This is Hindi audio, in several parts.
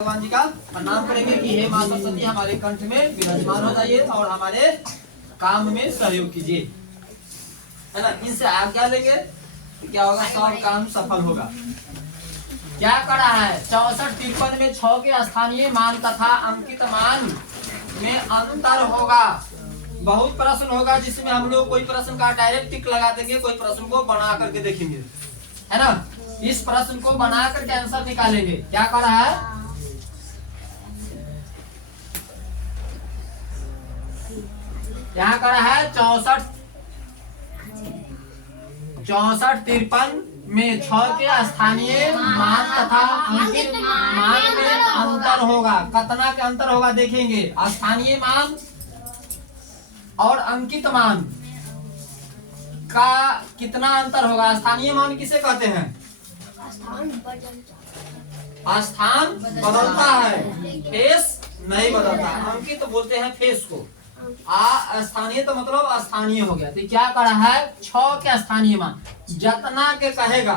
भगवान जी का प्रणाम करेंगे कि हे मां सरस्वती हमारे कंठ में विराजमान हो जाइए और हमारे काम में सहयोग कीजिए, है ना। इनसे आज्ञा लेंगे तो क्या होगा, सब काम सफल होगा। क्या करा है 64-53 में 6 के स्थानीय मान तथा अंकित मान में अंतर होगा। बहुत प्रश्न होगा जिसमें हम लोग कोई प्रश्न का डायरेक्ट टिक लगा देंगे, कोई प्रश्न को बना करके देखेंगे, है ना। इस प्रश्न को बना करके आंसर निकालेंगे। क्या करा है, यहाँ करा है 64-53 में 6 के स्थानीय मान तथा अंकित मान में अंतर होगा। कितना के अंतर होगा देखेंगे। स्थानीय मान और अंकित मान का कितना अंतर होगा। स्थानीय मान किसे कहते हैं, स्थान बदलता है, फेस नहीं बदलता। अंकित बोलते हैं फेस को। स्थानीय तो मतलब स्थानीय हो गया। तो क्या करा है 6 के स्थानीय मान जितना के कहेगा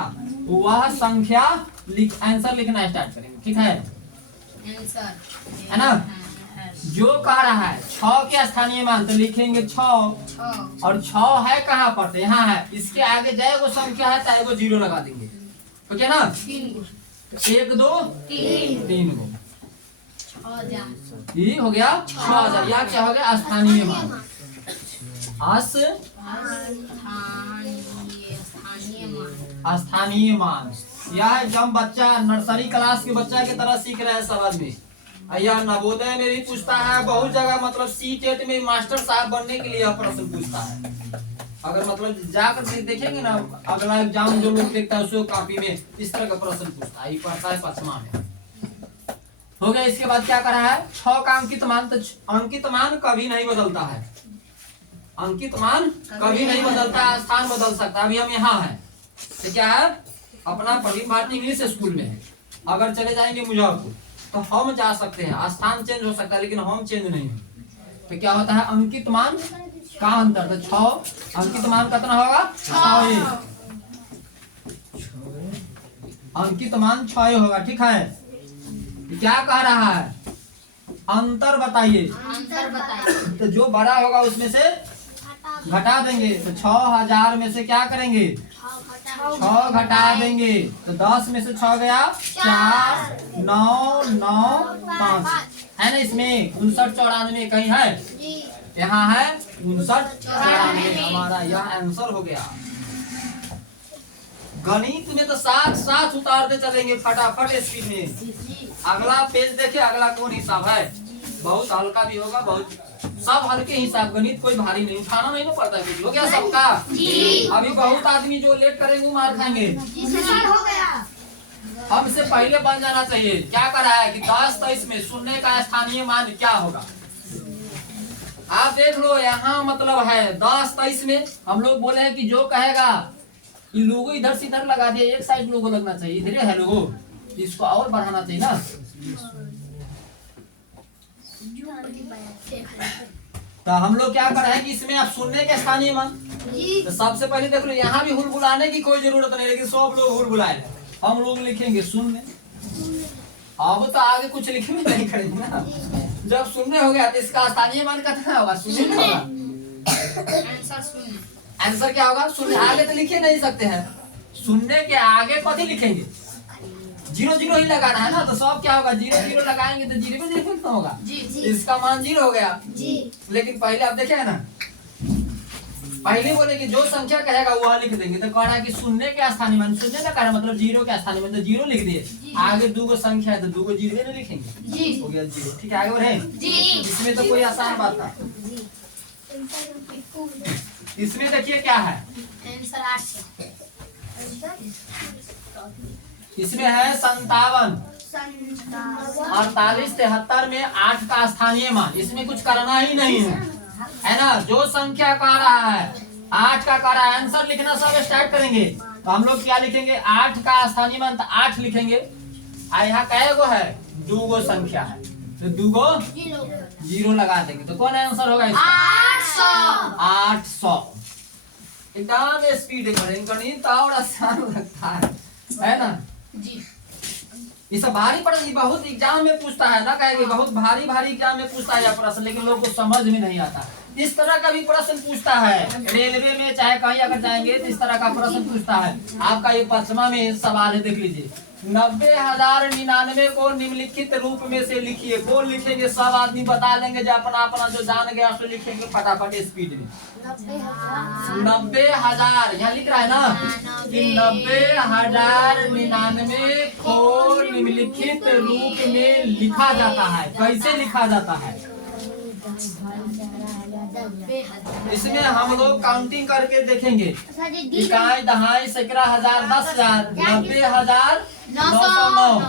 वह संख्या आंसर लिखना स्टार्ट करेंगे, ठीक है ना। जो कह रहा है 6 के स्थानीय मान तो लिखेंगे 6 और 6 है कहाँ पर, तो यहाँ है। इसके आगे जाए वो संख्या है चाहे वो 0 लगा देंगे, ओके ना। 1 2 3 गो ये हो गया 6000। या क्या हो गया, स्थानीय मान। स्थानीय मान यह जब बच्चा नर्सरी क्लास के बच्चा की तरह सीख रहे हैं समझ में। यह नवोदय में भी पूछता है, बहुत जगह मतलब C-टेट में मास्टर साहब बनने के लिए यह प्रश्न पूछता है। अगर मतलब जाकर देखेंगे ना, अगला एग्जाम जो लोग देखता है उसको कॉपी में इस तरह का प्रश्न पूछता है। ये पढ़ता है 5वां में हो गया। इसके बाद क्या करा है 6 का अंकित मान। तो अंकित मान कभी नहीं बदलता है, अंकित मान कभी नहीं बदलता, स्थान बदल सकता है। अभी हम यहाँ है तो क्या है, अपना प्रवीण भारती इंग्लिश स्कूल में है। अगर चले जाएंगे मुजफ्फरपुर तो हम जा सकते हैं, स्थान चेंज हो सकता है लेकिन हम चेंज नहीं है। तो क्या होता है अंकित मान का अंतर। तो 6 अंकित मान कितना होगा 6, अंकित मान 6 होगा, ठीक है। क्या कह रहा है, अंतर बताइए। तो जो बड़ा होगा उसमें से घटा देंगे। तो 6000 में से क्या करेंगे 6 घटा देंगे। तो 10 में से 6 गया 4 9 9 5 है ना। इसमें 59-94 कहीं है, यहाँ है 59-94 हमारा यह आंसर हो गया। गणित में तो साथ उतारते चलेंगे फटाफट स्पीड में। अगला पेज देखिए, अगला कौन हिसाब है, बहुत हल्का भी होगा, बहुत सब हल्के हिसाब। गणित कोई भारी नहीं, उठाना नहीं ना पड़ता है। हो गया सबका। अभी बहुत आदमी जो लेट करेंगे मार खाएंगे। अब इससे पहले बन जाना चाहिए। क्या करा है कि 10-23 में शून्य का स्थानीय मान क्या होगा। आप देख लो यहाँ मतलब है 10-23 में हम लोग बोले हैं कि जो कहेगा ये लोगो इधर से इधर लगा दिया, एक साइड लोगो लगना चाहिए, इधर है लोगो, इसको और बढ़ाना चाहिए ना। तो हम लोग क्या कर रहे हैं कि इसमें आप सुनने के स्थानीय मान। तो सबसे पहले देख लो यहाँ भी हुल बुलाने की कोई जरूरत नहीं, लेकिन सब लोग हुल बुलाए। हम लोग लिखेंगे शून्य। अब तो आगे कुछ लिखने नहीं करेंगे ना। जब शून्य हो गया तो इसका स्थानीय मान कितना होगा, शून्य होगा। आंसर क्या होगा शून्य। आगे तो लिखे नहीं सकते हैं, शून्य के आगे कथी लिखेंगे 0 0 ही लगाना है ना। तो सब क्या होगा 0 0 लगाएंगे तो 0 में 0 कितना होगा, इसका मान 0 हो गया। लेकिन पहले आप देखे है ना, पहले बोले कि जो संख्या कहेगा वह लिख देंगे। तो कह रहा है कि शून्य के स्थानीय मान, शून्य ना कह रहा मतलब 0 के स्थानीय मान, तो 0 लिख दिए। आगे 2 गो संख्या है तो 2 गो 0 नहीं लिखेंगे, हो गया 0, ठीक है। आगे बढ़े, इसमें तो कोई आसान बात था। इसमें देखिए क्या है, इसमें है 57 48 73 में 8 का स्थानीय मान। इसमें कुछ करना ही नहीं है ना। जो संख्या कह रहा है 8 का कह रहा है, आंसर लिखना सब स्टार्ट करेंगे। तो हम लोग क्या लिखेंगे 8 का स्थानीय मान, तो 8 लिखेंगे। यहाँ कै गो है 2 गो संख्या है, तो 2 गो 0 लगा देंगे। तो कौन आंसर होगा इसका 800। एकदम स्पीड करेंगे, गणित और आसान लगता है ना जी। ये सब भारी पड़ा, ये बहुत एग्जाम में पूछता है ना, कहेंगे बहुत भारी भारी एग्जाम में पूछता है यह प्रश्न, लेकिन लोग को समझ में नहीं आता। इस तरह का भी प्रश्न पूछता है रेलवे में, चाहे कहीं अगर जाएंगे तो इस तरह का प्रश्न पूछता है। आपका ये 5वां में सवाल है, देख लीजिए। 90,099 को निम्नलिखित रूप में से लिखिए। कौन लिखेंगे? सब आदमी बता लेंगे, जो अपना अपना जो जान गया उसको लिखेंगे फटाफट स्पीड में। 90,000 यहाँ लिख रहा है ना कि 90,099 को निम्नलिखित रूप में लिखा जाता है। कैसे लिखा जाता है? इसमें हम लोग काउंटिंग करके देखेंगे। इकाई, दहाई, सैकड़ा, हजार, 10,000, 90,000, 909।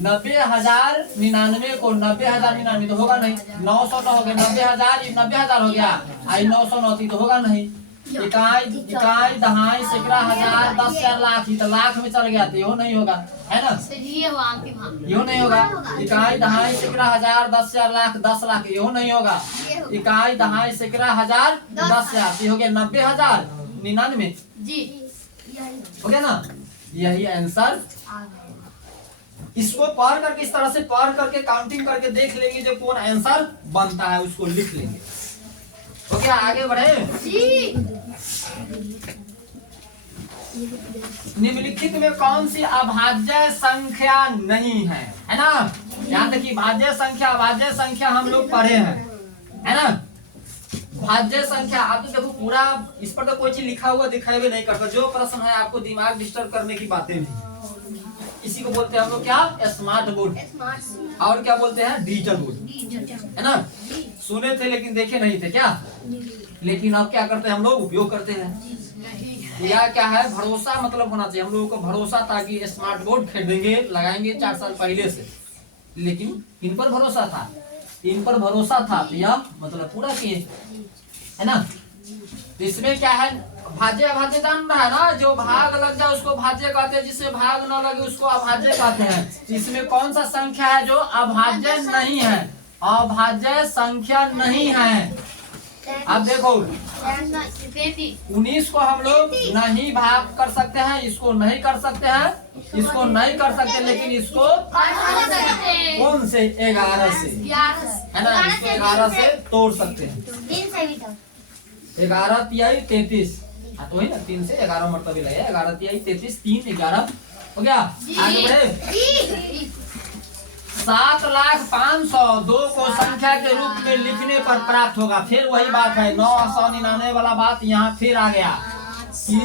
90,099 को 90,099 तो होगा नहीं, 909 हो गया, 90,000 90,000 हो गया, आई 909 तो होगा नहीं। इकाई, दहाई, सैकड़ा, हजार, 10,000, लाख, तो लाख में चल गया तो यो नहीं होगा, है ना? यो नहीं होगा। इकाई, दहाई, सैकड़ा, हजार, 10,000, लाख, 10 लाख, यो नहीं होगा। इकाई, दहाई, सैकड़ा, हजार, 10,000, हो गया 90,099 हो गया ना। यही आंसर। इसको पढ़ करके, इस तरह से पढ़ करके काउंटिंग करके देख लेंगे, जो कौन आंसर बनता है उसको लिख लेंगे। तो क्या आगे बढ़े? निम्नलिखित में कौन सी अभाज्य संख्या नहीं है? है ना? यहाँ देखिए, भाज्य संख्या, अभाज्य संख्या हम लोग पढ़े हैं, है ना? भाज्य संख्या आप तो देखो पूरा, इस पर तो कोई चीज लिखा हुआ दिखाई नहीं करता। जो प्रश्न है आपको दिमाग डिस्टर्ब करने की बातें नहीं। इसी को बोलते हैं हम लोग क्या? स्मार्ट बोर्ड, और क्या बोलते हैं? डिजिटल बोर्ड, है ना? सुने थे लेकिन देखे नहीं थे क्या? लेकिन अब क्या करते हैं हम लोग? उपयोग करते हैं। या क्या है? भरोसा मतलब होना चाहिए हम लोगों को, भरोसा था कि स्मार्ट बोर्ड खरीदेंगे, लगाएंगे 4 साल पहले से, लेकिन इन पर भरोसा था, इन पर भरोसा था तो यह मतलब पूरा किए, है ना? तो इसमें क्या है? भाज्य अभाज्य जान रहा है ना? जो भाग लग जाए उसको भाज्य कहते हैं, जिससे भाग न लगे उसको अभाज्य कहते हैं। इसमें कौन सा संख्या है जो अभाज्य नहीं है? अभाज्य संख्या नहीं है। अब देखो, 19 को हम लोग नहीं भाग कर सकते हैं, इसको नहीं कर सकते हैं, इसको नहीं कर सकते, लेकिन इसको कौन से? 11 से, है ना? इसको 11 से तोड़ सकते हैं। 11 तिहाई 33, तो वही ना, 3 से 11 मरतबे लगे, 11 तिहाई 33, 3 11 हो गया। आगे बढ़े। 7,05,002 को संख्या के रूप में लिखने पर प्राप्त होगा। फिर वही बात है, 999 वाला बात यहाँ फिर आ गया कि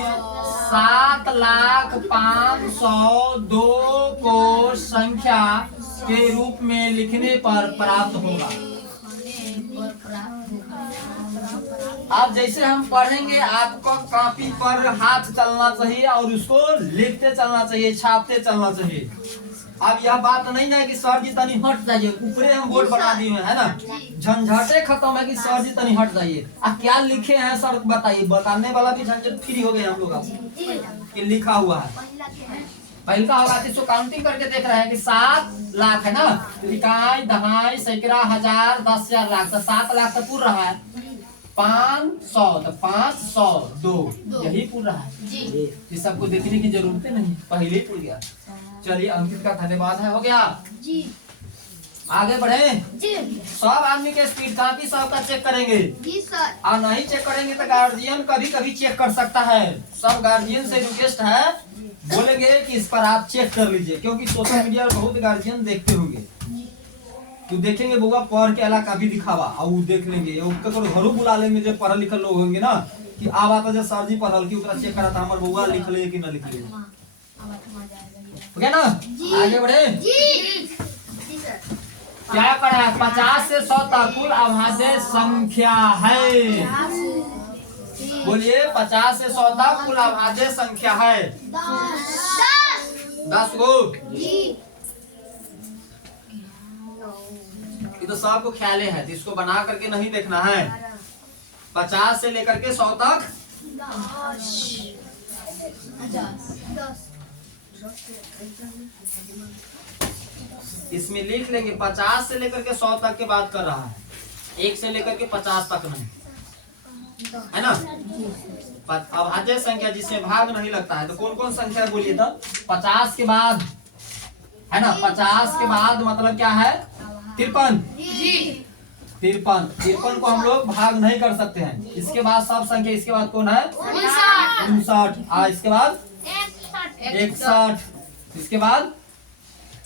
7,05,002 को संख्या के रूप में लिखने पर प्राप्त होगा। अब जैसे हम पढ़ेंगे, आपको कॉपी पर हाथ चलना चाहिए और उसको लिखते चलना चाहिए, छापते चलना चाहिए। अब यह बात नहीं है कि सर जी तनी हट जाइए, ऊपरे हम बोर्ड बना दिए है ना, झंझटे खत्म है कि सर जी तनी हट जाइए। क्या लिखे हैं सर बताइए? बताने वाला भी झंझट फ्री हो गए हम लोग कि लिखा हुआ है। पहले का होगा, इसको काउंटिंग करके देख रहे हैं कि 7 लाख है ना, इकाई, दहाई, सैकड़ा, हजार, 10,000, लाख, तो 7 लाख तो पूरा रहा है। 500 तो 502 यही पूरा है। ये सबको देखने की जरूरत नहीं, पहले ही पूर गया। चलिए, अंकित का धन्यवाद है, हो गया जी। आगे बढ़े जी। सब आदमी के स्पीड कॉपी सबका चेक करेंगे जी सर, और नहीं चेक करेंगे तो गार्जियन कभी कभी चेक कर सकता है। सब गार्जियन से रिक्वेस्ट है, बोलेंगे कि इस पर आप चेक कर लीजिए, क्योंकि सोशल मीडिया पर बहुत गार्जियन देखते होंगे, तो देखेंगे बउआ पढ़ के अला काफी दिखावा, और वो देख लेंगे, घरों बुला लेंगे जो पढ़ल लिखल लोग होंगे ना, कि आवा तो सर जी पढ़ल की ओकरा चेक करा था हमार बउआ लिख ले कि ना लिख ले, हो गया ना? आगे बढ़े जी। क्या पढ़ा है? 50 से 100 तक कुल अभाज्य संख्या है। बोलिए, 50 से 100 तक कुल अभाज्य संख्या है 10 गो। ये तो सबको ख्याल है, तो इसको बना करके नहीं देखना है। 50 से लेकर के 100 तक 10। इसमें लिख लेंगे 50 से लेकर के 100 तक की बात कर रहा है, 1 से लेकर के 50 तक नहीं, है ना? अभाज्य संख्या जिसमें भाग नहीं लगता है, तो कौन कौन संख्या बोलिए? तो 50 के बाद है ना। 50 के बाद मतलब क्या है 53। जी 53 53 को हम लोग भाग नहीं कर सकते हैं। इसके बाद सब संख्या, इसके बाद कौन है 59। इसके बाद 61। इसके बाद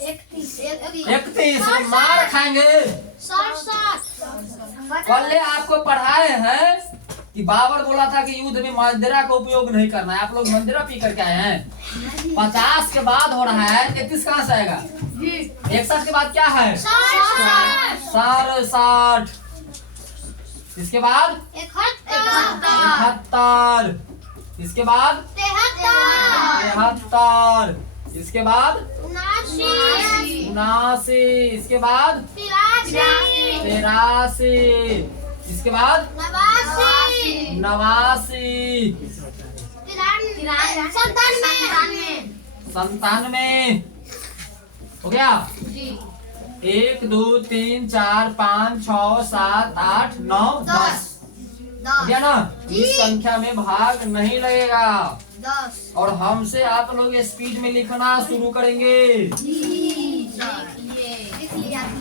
31। मार खाएंगे। पहले आपको पढ़ाए हैं कि बाबर बोला था कि युद्ध में मंदिरा का उपयोग नहीं करना है। आप लोग मंदिरा पी करके आए हैं। 50 के बाद हो रहा है 33 कहाँ से आएगा। 61 के बाद क्या है 60। इसके बाद 71। इसके बाद 73। इसके बाद 79। इसके बाद 83। इसके बाद 89। 97 हो गया। 1 2 3 4 5 6 7 8 9 10 हो गया ना। इस संख्या में भाग नहीं लगेगा। और हमसे आप लोग स्पीड में लिखना शुरू करेंगे।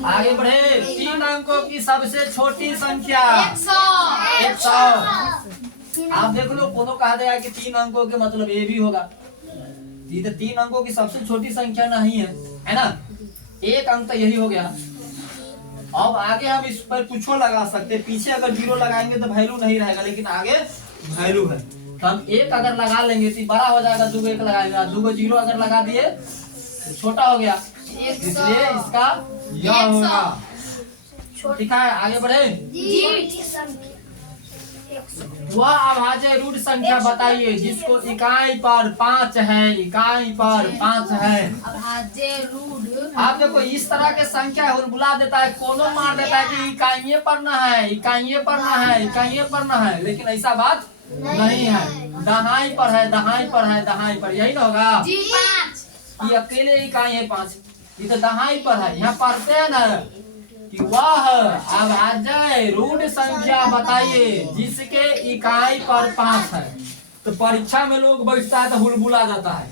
आगे बढ़े। 3 अंकों की सबसे छोटी संख्या 100। आप देख लो, कोनो कहा देगा कि 3 अंकों के मतलब ये भी होगा। ये तो 3 अंकों की सबसे छोटी संख्या नहीं है ना। 1 अंक तो यही हो गया। अब आगे हम इस पर कुछ लगा सकते हैं। पीछे अगर 0 लगाएंगे तो वैल्यू नहीं रहेगा, लेकिन आगे वैल्यू है। तो हम 1 अगर लगा लेंगे तो बड़ा हो जाएगा। 2 1 लगाएगा, 2 0 अगर लगा दिए तो छोटा हो गया, इसलिए इसका यह होगा। ठीक है, आगे बढ़े। वह अभाज्य रूट संख्या बताइए जिसको इकाई पर 5 है। इकाई पर 5 है। आप देखो इस तरह के संख्या बुला देता है, कोनो मार देता है कि इकाइये पर न है, इकाइये पर न है, इकाइये पर न है, लेकिन ऐसा बात नहीं है। दहाई पर है, दहाई पर है, दहाई पर, यही ना होगा। ये अकेले इकाई है 5, ये तो दहाई पर है। यहाँ पढ़ते हैं ना कि वह अभाज्य रूट संख्या बताइए जिसके इकाई पर 5 है। तो परीक्षा में लोग बैठता है तो हुलबुला जाता है,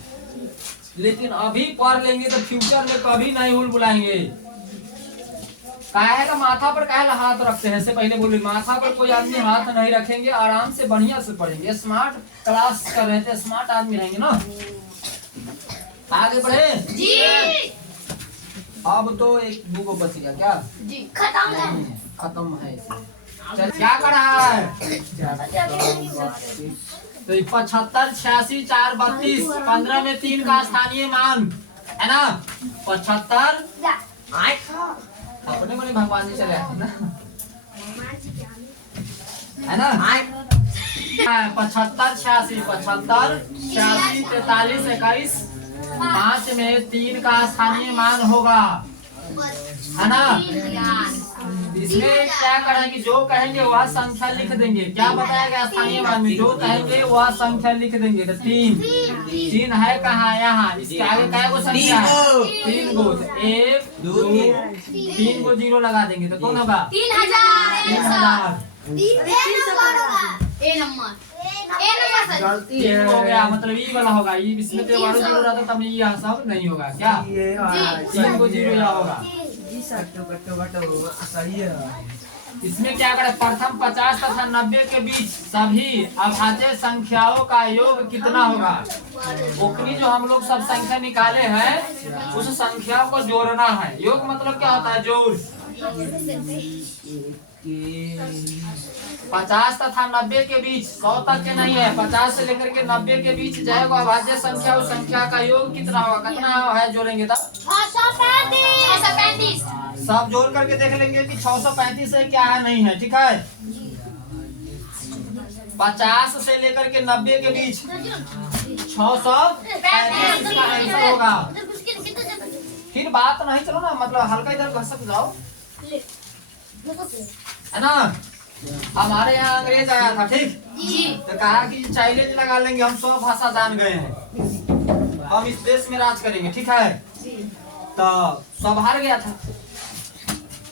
लेकिन अभी पढ़ लेंगे तो फ्यूचर में कभी नहीं हुलबुलाएंगे। काहे का माथा पर काहे हाथ रखते हैं, इससे पहले बोले माथा पर कोई आदमी हाथ नहीं रखेंगे। आराम से बढ़िया से पढ़ेंगे। स्मार्ट क्लास कर रहे थे, स्मार्ट आदमी रहेंगे ना। आगे बढ़े जी। अब तो 1 2 को बच गया क्या जी, खत्म है। चल क्या कर रहा है। तो 75 86 4 32 15 में 3 का स्थानीय मान है ना। 75 अपने बने भगवान जी चले आते ना, है ना। 75 86 75 86 43 21 5 में 3 का स्थानीय मान होगा, है ना। इसमें क्या करेंगे, जो कहेंगे वह संख्या लिख देंगे। क्या बताया गया स्थानीय मान में, जो कहेंगे वह संख्या लिख देंगे। तो 3 है कहाँ, यहाँ। इसके आगे क्या को संख्या है 3 गो। 1 2 3 को 0 लगा देंगे तो कौन होगा 3000। गलती हो गया, मतलब ये वाला होगा। ये इसमें तो 0 रहता तब ये सब नहीं होगा। क्या 3 को 0 या होगा। इसमें क्या करें, प्रथम 50 तथा 90 के बीच सभी अभाज्य संख्याओं का योग कितना होगा। ओकरी जो हम लोग सब संख्या निकाले हैं उस संख्या को जोड़ना है। योग मतलब क्या होता है, जोड़। 50 तथा 90 के बीच, 100 तक के नहीं है, 50 से लेकर के 90 के बीच जाएगा अभाज्य संख्या। उस संख्या का योग कितना होगा, कितना है जोड़ेंगे तब 635। सब जोड़ करके देख लेंगे कि 635 से क्या है नहीं है। ठीक है, 50 से लेकर के 90 के बीच 635 का आंसर होगा। फिर बात नहीं, चलो ना, मतलब हल्का इधर घसक जाओ, है ना। हमारे यहाँ अंग्रेज आया था, ठीक, तो कहा कि चैलेंज लगा लेंगे, हम 100 भाषा जान गए हैं, हम इस देश में राज करेंगे। ठीक है, तो सब हार गया था।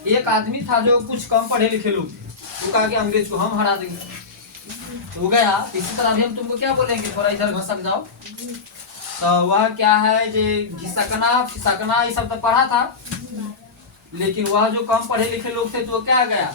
एक आदमी था जो कुछ कम पढ़े लिखे लोग, वो कहा कि अंग्रेज को हम हरा देंगे, तो गया। इसी तरह अभी हम तुमको क्या बोलेंगे, थोड़ा इधर घसक जाओ, तो वह क्या है जे घिसकना फिसकना ये सब तो पढ़ा था, लेकिन वह जो कम पढ़े लिखे लोग थे तो वो क्या गया